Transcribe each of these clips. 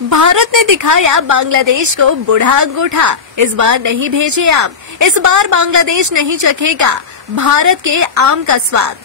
भारत ने दिखाया बांग्लादेश को बूढ़ा अंगूठा। इस बार नहीं भेजे आम। इस बार बांग्लादेश नहीं चखेगा भारत के आम का स्वाद।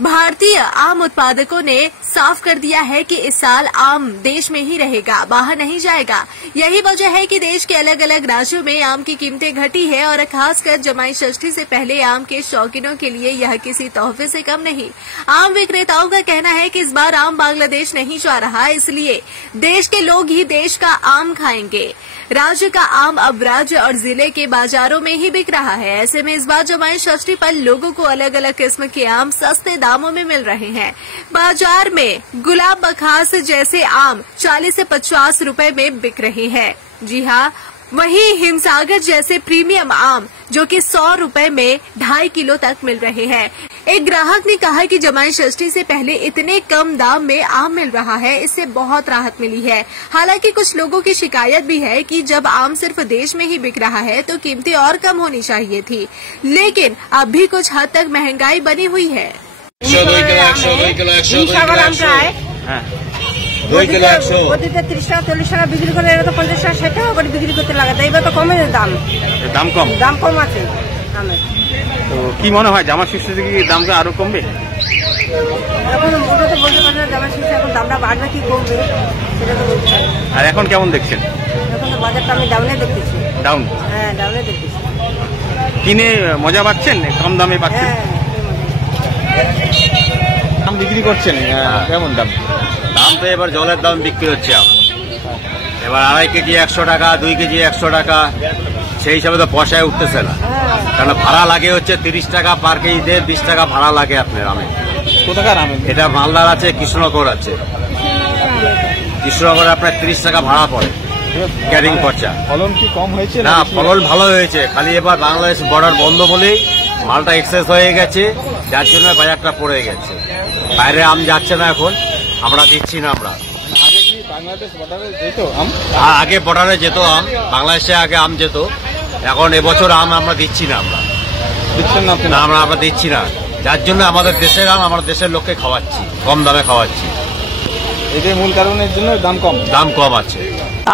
भारतीय आम उत्पादकों ने साफ कर दिया है कि इस साल आम देश में ही रहेगा, बाहर नहीं जाएगा। यही वजह है कि देश के अलग अलग राज्यों में आम की कीमतें घटी है और खासकर जमाई षष्ठी से पहले आम के शौकीनों के लिए यह किसी तोहफे से कम नहीं। आम विक्रेताओं का कहना है कि इस बार आम बांग्लादेश नहीं जा रहा, इसलिए देश के लोग ही देश का आम खाएंगे। राज्य का आम अब राज्य और जिले के बाजारों में ही बिक रहा है। ऐसे में इस बार जमाई षष्ठी पर लोगों को अलग अलग किस्म के आम सस्ते दामों में मिल रहे हैं। बाजार में गुलाब बखास जैसे आम 40 से 50 रुपए में बिक रहे हैं। जी हाँ, वहीं हिमसागर जैसे प्रीमियम आम जो कि 100 रुपए में 2.5 किलो तक मिल रहे हैं। एक ग्राहक ने कहा कि जमाई षष्ठी से पहले इतने कम दाम में आम मिल रहा है, इससे बहुत राहत मिली है। हालांकि कुछ लोगों की शिकायत भी है कि जब आम सिर्फ देश में ही बिक रहा है तो कीमतें और कम होनी चाहिए थी, लेकिन अब भी कुछ हद तक महंगाई बनी हुई है। 2 किलो 100 ওদিকে 30 টাকা 40 টাকা বিক্রি করে, এটা তো 50 টাকা 60 টাকা করে বিক্রি করতে লাগে। এবার তো কমে দাম কম আছে আমের। তো কি মনে হয় জামা ষষ্ঠী থেকে কি দামটা আরো কমবে? এখন ওটা তো বলতে পারি না, জামা ষষ্ঠী এখন দামটা বাড়বে কি কমবে সেটা তো বলতে পারি। আর এখন কেমন দেখছেন? এখন তো বাজারটা আমি ডাউনে দেখতেছি। ডাউন? হ্যাঁ, ডাউনে দেখতেছি। কিনে মজা পাচ্ছেন, কম দামে পাচ্ছেন? দাম বিক্রি করছেন কেমন দাম? দাম তো এবার জলের দাম বিক্রি হচ্ছে। এবার 2.5 কেজি 100 টাকা, 2 কেজি 100 টাকা, সেই হিসাবে তো পয়সায় উঠতেছে না। কারণ ভাড়া লাগে হচ্ছে 30 টাকা পার কেজিতে, 20 টাকা ভাড়া লাগে আপনার আমে। কোথাকার আম? এটা মালদার আছে, কৃষ্ণনগর আছে। কৃষ্ণনগরে আপনার 30 টাকা ভাড়া পড়ে ক্যারিং খরচা। ফলন কি কম হয়েছে? না, ফলন ভালো হয়েছে। খালি এবার বাংলাদেশ বর্ডার বন্ধ বলেই মালটা এক্সেস হয়ে গেছে, যার জন্য বাজারটা পড়ে গেছে। বাইরে আম যাচ্ছে না, এখন আমরা দিচ্ছি না। আমরা আগে বর্ডারে যেত আম, বাংলাদেশে আগে আম যেত, এখন এবছর আম আমরা দিচ্ছি না। আমরা আমরা দিচ্ছি না, যার জন্য আমাদের দেশের আম আমরা দেশের লোককে খাওয়াচ্ছি, কম দামে খাওয়াচ্ছি। এটাই মূল কারণের জন্য দাম কম আছে।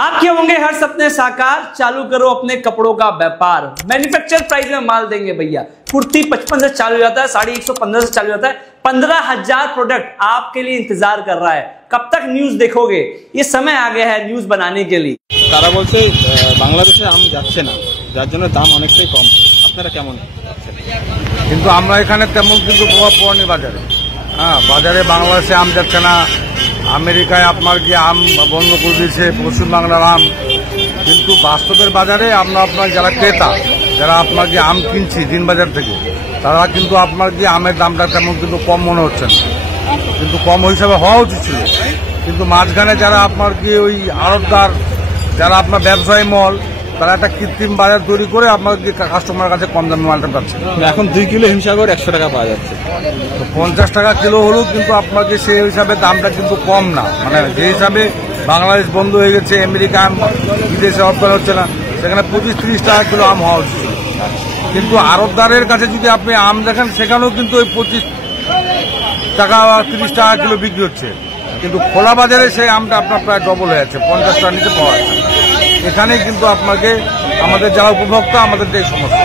आपके होंगे हर सपने साकार, चालू करो अपने कपड़ों का व्यापार। मैन्युफैक्चर प्राइस में माल देंगे भैया। कुर्ती 55 से चालू जाता है, साड़ी 115 से चालू जाता है। 15,000 प्रोडक्ट आपके लिए इंतजार कर रहा है। कब तक न्यूज देखोगे? ये समय आ गया है न्यूज बनाने के लिए। তারা বলছে বাংলাদেশে আম যাচ্ছে না, যার জন্য দাম অনেকটাই কম। আপনারা কেমন? কিন্তু আমরা এখানে তেমন কিন্তু প্রভাব পড়েনি বাজারে। হ্যাঁ, বাজারে বাংলাদেশে আম যাচ্ছে না, আমেরিকায় আপনার কি আম বন্ধ করে দিয়েছে পশ্চিমবাংলার আম। কিন্তু বাস্তবের বাজারে আমরা আপনার যারা ক্রেতা, যারা আপনার যে আম কিনছি দিন বাজার থেকে, তারা কিন্তু আপনার যে আমের দামটা তেমন কিন্তু কম মনে হচ্ছে না, কিন্তু কম হিসাবে হওয়া উচিত ছিল। কিন্তু মাঝখানে যারা আপনার কি ওই আড়তদার, যারা আপনার ব্যবসায়ী মল, তারা একটা কৃত্রিম বাজার তৈরি করে আপনার কাস্টমারের কাছে কম দামে মালটা পাচ্ছে। এখন 2 কিলো হিমসাগর 100 টাকা পাওয়া যাচ্ছে। 50 টাকা কিলো হলেও কিন্তু আপনার যে সেই হিসাবে দামটা কিন্তু কম না। মানে যে হিসাবে বাংলাদেশ বন্ধ হয়ে গেছে, আমেরিকা বিদেশে রপ্তানি হচ্ছে না, সেখানে 25-30 টাকা কিলো আম হওয়া উচিত। কিন্তু আড়তদারের কাছে যদি আপনি আম দেখেন, সেখানেও কিন্তু ওই 25 টাকা 30 টাকা কিলো বিক্রি হচ্ছে। কিন্তু খোলা বাজারে সেই আমটা আপনার প্রায় ডবল হয়ে যাচ্ছে, 50 টাকা নিচে পাওয়া যাচ্ছে। এখানেই কিন্তু আপনাকে আমাদের যারা উপভোক্তা, আমাদের এই সমস্যা।